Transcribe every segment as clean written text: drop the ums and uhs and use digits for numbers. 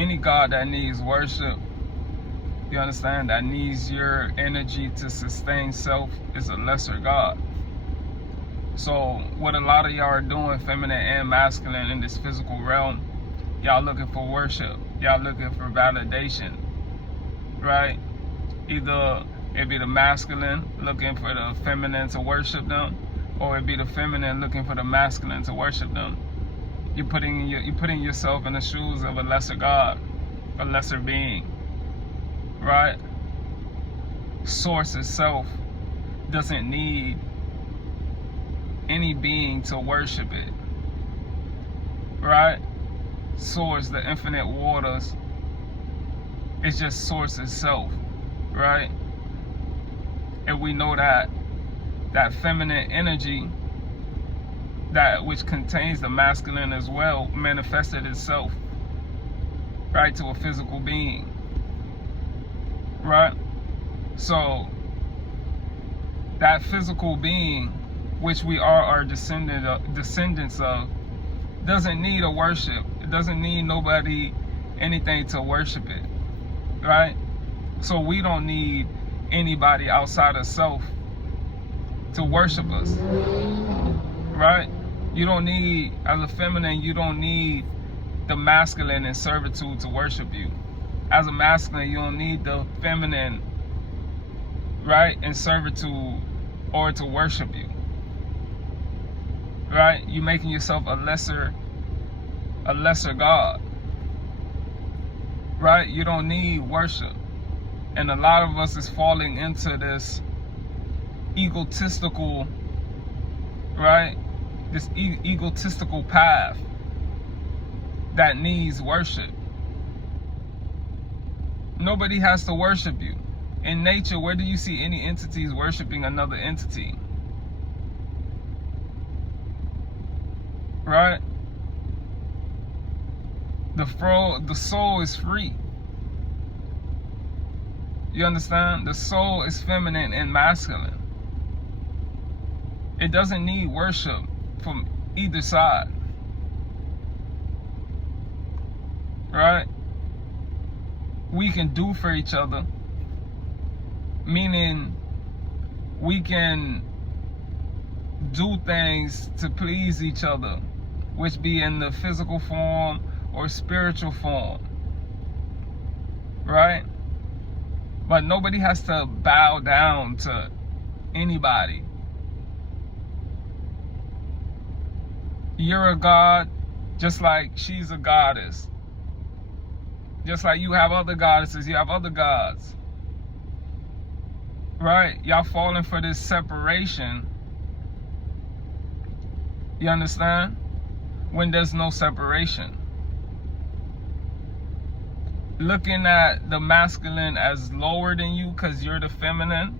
any God that needs worship, you understand, that needs your energy to sustain self, is a lesser God. So what a lot of y'all are doing, feminine and masculine, in this physical realm, y'all looking for worship, y'all looking for validation, right? Either it be the masculine looking for the feminine to worship them, or it be the feminine looking for the masculine to worship them. You're putting yourself in the shoes of a lesser God, a lesser being, right? Source itself doesn't need any being to worship it, right? Source, the infinite waters, it's just source itself, right? And we know that feminine energy, that which contains the masculine as well, manifested itself, right, to a physical being, right? So that physical being, which we are descendants of, doesn't need a worship. It doesn't need nobody, anything to worship it, right? So we don't need anybody outside of self to worship us, right? You don't need, as a feminine, you don't need the masculine in servitude to worship you. As a masculine, you don't need the feminine, right, in servitude or to worship you, right? You're making yourself a lesser God, right? You don't need worship. And a lot of us is falling into this egotistical, right? This egotistical path that needs worship. Nobody has to worship you. In nature, where do you see any entities worshiping another entity? Right? The soul is free. You understand? The soul is feminine and masculine. It doesn't need worship from either side, right? We can do for each other, meaning we can do things to please each other, which be in the physical form or spiritual form, right? But nobody has to bow down to anybody. You're a god, just like she's a goddess. Just like you have other goddesses, you have other gods. Right? Y'all falling for this separation. You understand? When there's no separation. Looking at the masculine as lower than you because you're the feminine,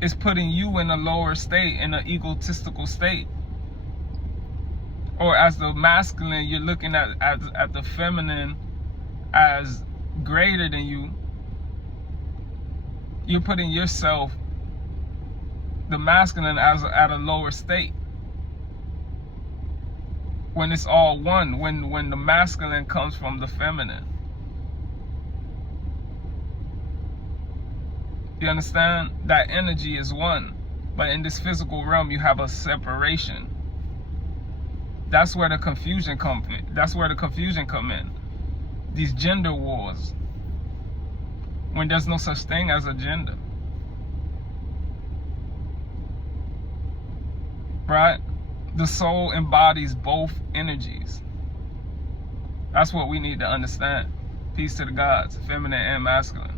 is putting you in a lower state, in an egotistical state. Or as the masculine, you're looking at the feminine as greater than you. You're putting yourself, the masculine, as at a lower state. When it's all one, when the masculine comes from the feminine. You understand? That energy is one. But in this physical realm, you have a separation. That's where the confusion comes in. That's where the confusion come in. These gender wars. When there's no such thing as a gender. Right? The soul embodies both energies. That's what we need to understand. Peace to the gods, feminine and masculine.